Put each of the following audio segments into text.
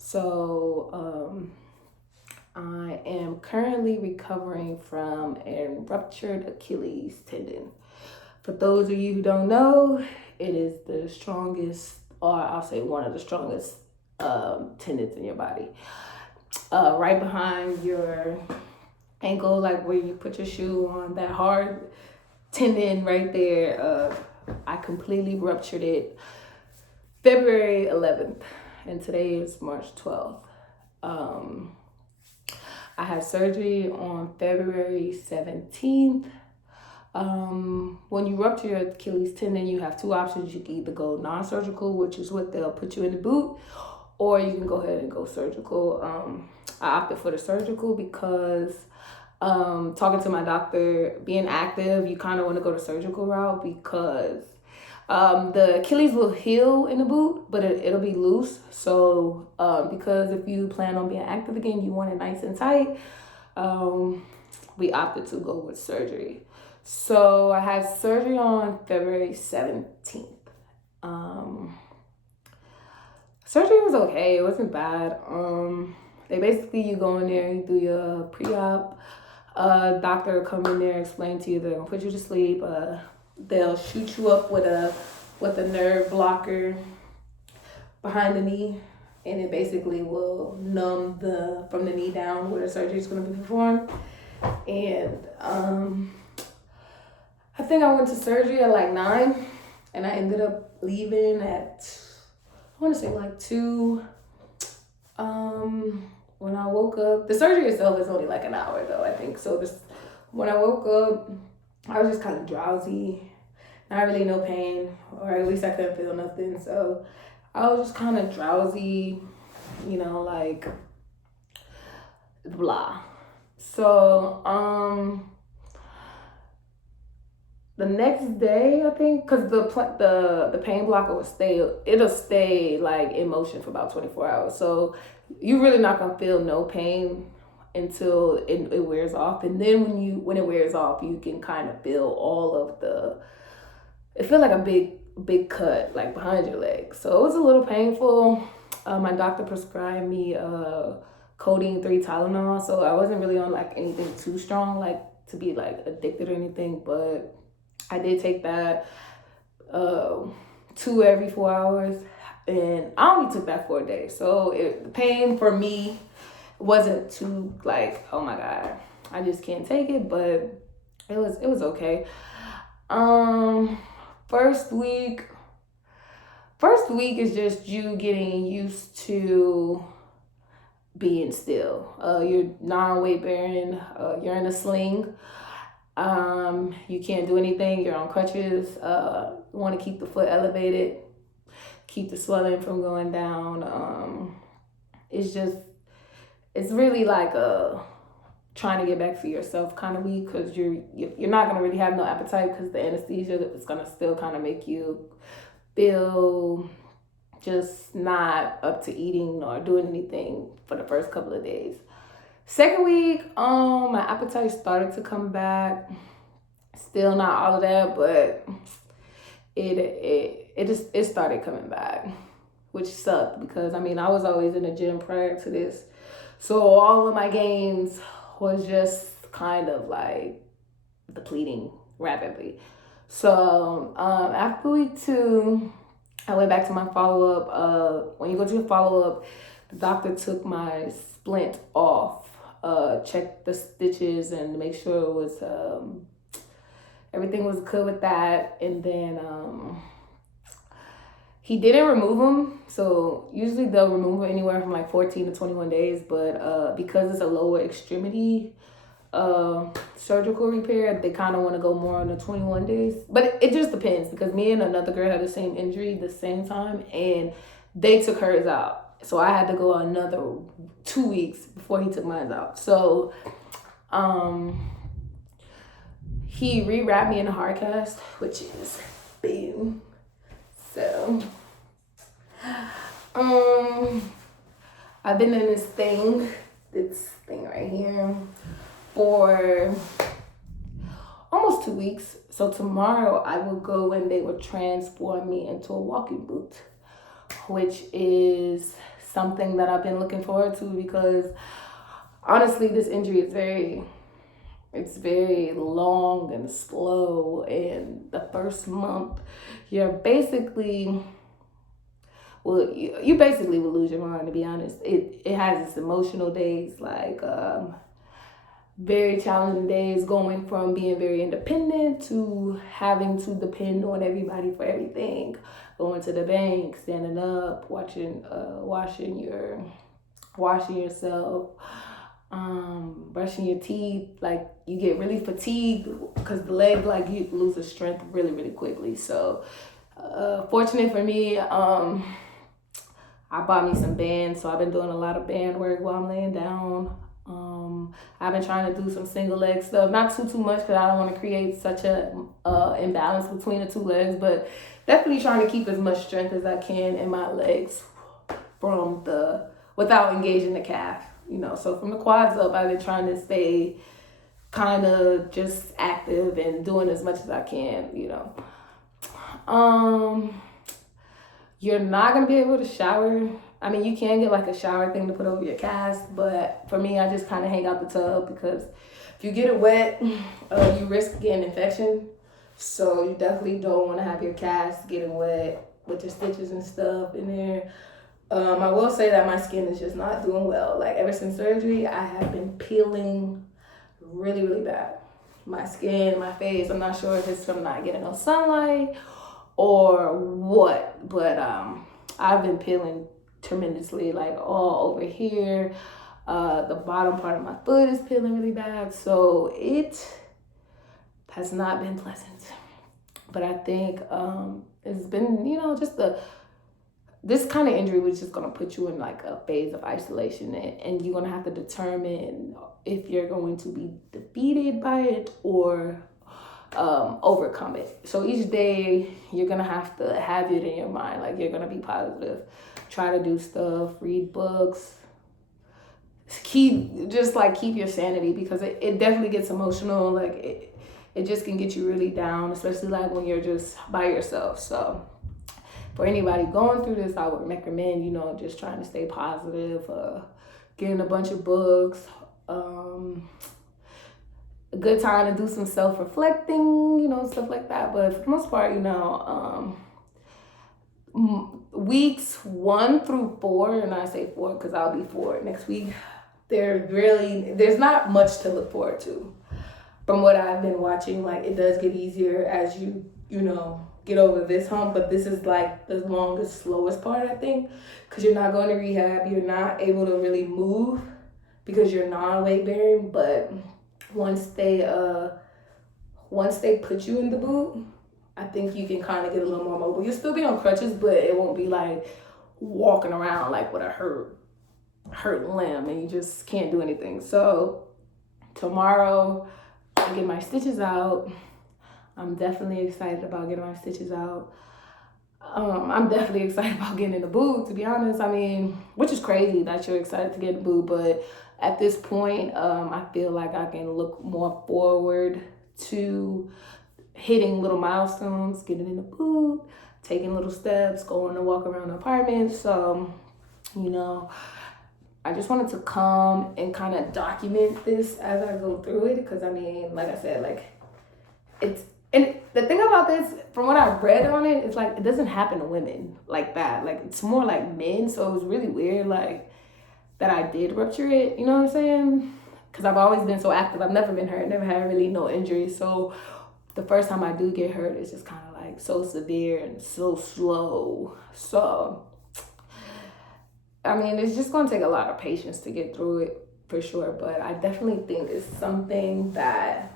So I am currently recovering from a ruptured Achilles tendon. For those of you who don't know, it is the strongest, or I'll say one of the strongest tendons in your body. Right behind your ankle, like where you put your shoe on, that hard tendon right there. I completely ruptured it February 11th, and today is March 12th. I had surgery on February 17th. When you rupture your Achilles tendon, you have two options. You can either go non-surgical, which is what they'll put you in the boot, or you can go ahead and go surgical. I opted for the surgical because talking to my doctor, being active, you kind of want to go the surgical route because the Achilles will heal in the boot, but it'll be loose. So because if you plan on being active again, you want it nice and tight, we opted to go with surgery. So I had surgery on February 17th. Surgery was okay. It wasn't bad. They basically, you go in there, you do your pre-op. Doctor will come in there, explain to you, they're gonna put you to sleep. They'll shoot you up with a nerve blocker behind the knee, and it basically will numb from the knee down where the surgery is going to be performed. And I think I went to surgery at like 9, and I ended up leaving at, I want to say like 2. When I woke up, the surgery itself is only like an hour though, I think. So when I woke up, I was just kind of drowsy, not really no pain, or at least I couldn't feel nothing. So I was just kind of drowsy, like blah. So the next day, I think, because the pain blocker it'll stay like in motion for about 24 hours. So you're really not gonna feel no pain until it wears off. And then when it wears off, you can kind of feel all of it feels like a big cut like behind your leg. So it was a little painful. My doctor prescribed me codeine 3 Tylenol, so I wasn't really on like anything too strong, like to be like addicted or anything, but I did take that 2 every 4 hours, and I only took that for a day. So the pain for me wasn't too like, oh my God, I just can't take it, but it was okay. First week is just you getting used to being still. You're non-weight bearing, you're in a sling. You can't do anything, you're on crutches. You want to keep the foot elevated, keep the swelling from going down. It's really like trying to get back to yourself kind of week, because you're not gonna really have no appetite because the anesthesia is gonna still kind of make you feel just not up to eating or doing anything for the first couple of days. Second week, my appetite started to come back. Still not all of that, but it started coming back, which sucked because I was always in the gym prior to this, so all of my gains was just kind of like depleting rapidly. So after week 2, I went back to my follow-up. When you go to your follow-up, the doctor took my splint off, checked the stitches and make sure it was everything was good with that. And then he didn't remove them. So usually they'll remove them anywhere from like 14 to 21 days. But because it's a lower extremity surgical repair, they kind of want to go more on the 21 days. But it just depends, because me and another girl had the same injury the same time, and they took hers out. So I had to go another 2 weeks before he took mine out. So he rewrapped me in a hard cast, which is boom. So I've been in this thing right here for almost 2 weeks. So tomorrow I will go and they will transform me into a walking boot, which is something that I've been looking forward to because honestly, this injury is it's very long and slow. And the first month, you're basically, well, you basically will lose your mind, to be honest. It has its emotional days, like very challenging days, going from being very independent to having to depend on everybody for everything. Going to the bank, standing up, washing yourself, brushing your teeth. Like you get really fatigued because the leg, like you lose the strength really, really quickly. So, fortunate for me, I bought me some bands, so I've been doing a lot of band work while I'm laying down. I've been trying to do some single leg stuff, not too much because I don't want to create such a imbalance between the two legs, but definitely trying to keep as much strength as I can in my legs without engaging the calf. So from the quads up, I've been trying to stay kind of just active and doing as much as I can. You're not gonna be able to shower. I mean, you can get like a shower thing to put over your cast, but for me, I just kind of hang out the tub because if you get it wet, you risk getting infection. So you definitely don't want to have your cast getting wet with your stitches and stuff in there. I will say that my skin is just not doing well. Like ever since surgery, I have been peeling really, really bad. My skin, my face, I'm not sure if it's from not getting no sunlight or what, but I've been peeling tremendously, like all over here. The bottom part of my foot is peeling really bad, so it has not been pleasant. But I think it's been, just this kind of injury was just gonna put you in like a phase of isolation, and you're gonna have to determine if you're going to be defeated by it or overcome it. So each day you're gonna have to have it in your mind, like you're gonna be positive, try to do stuff, read books, keep your sanity, because it definitely gets emotional. Like it just can get you really down, especially like when you're just by yourself. So for anybody going through this, I would recommend, just trying to stay positive, getting a bunch of books, a good time to do some self-reflecting, stuff like that. But for the most part, weeks 1 through 4, and I say 4 because I'll be 4 next week, there's not much to look forward to. From what I've been watching, like it does get easier as you get over this hump, but this is like the longest, slowest part, I think, because you're not going to rehab, you're not able to really move because you're non-weight bearing. But once they put you in the boot, I think you can kind of get a little more mobile. You'll still be on crutches, but it won't be like walking around like with a hurt limb and you just can't do anything. So tomorrow I get my stitches out. I'm definitely excited about getting my stitches out. I'm definitely excited about getting in the boot, to be honest. I mean, which is crazy that you're excited to get in the boot, but at this point, I feel like I can look more forward to hitting little milestones, getting in the boot, taking little steps, going to walk around the apartment. So, I just wanted to come and kind of document this as I go through it, because I mean, like I said, like and the thing about this, from what I've read on it, it's like it doesn't happen to women like that. Like it's more like men. So it was really weird, like that I did rupture it. You know what I'm saying? Because I've always been so active. I've never been hurt. Never had really no injuries. So the first time I do get hurt, it's just kind of like so severe and so slow. So I mean, it's just gonna take a lot of patience to get through it for sure. But I definitely think it's something that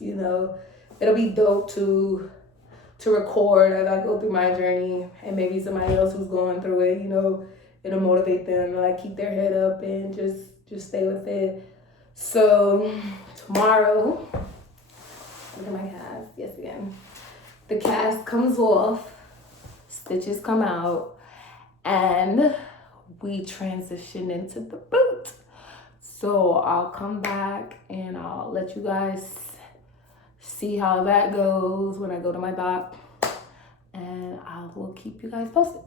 it'll be dope to record as I go through my journey, and maybe somebody else who's going through it, it'll motivate them to like keep their head up and just stay with it. So tomorrow, look at my cast. Yes, again. The cast comes off, stitches come out, and we transition into the boot. So I'll come back and I'll let you guys see how that goes when I go to my doc, and I will keep you guys posted.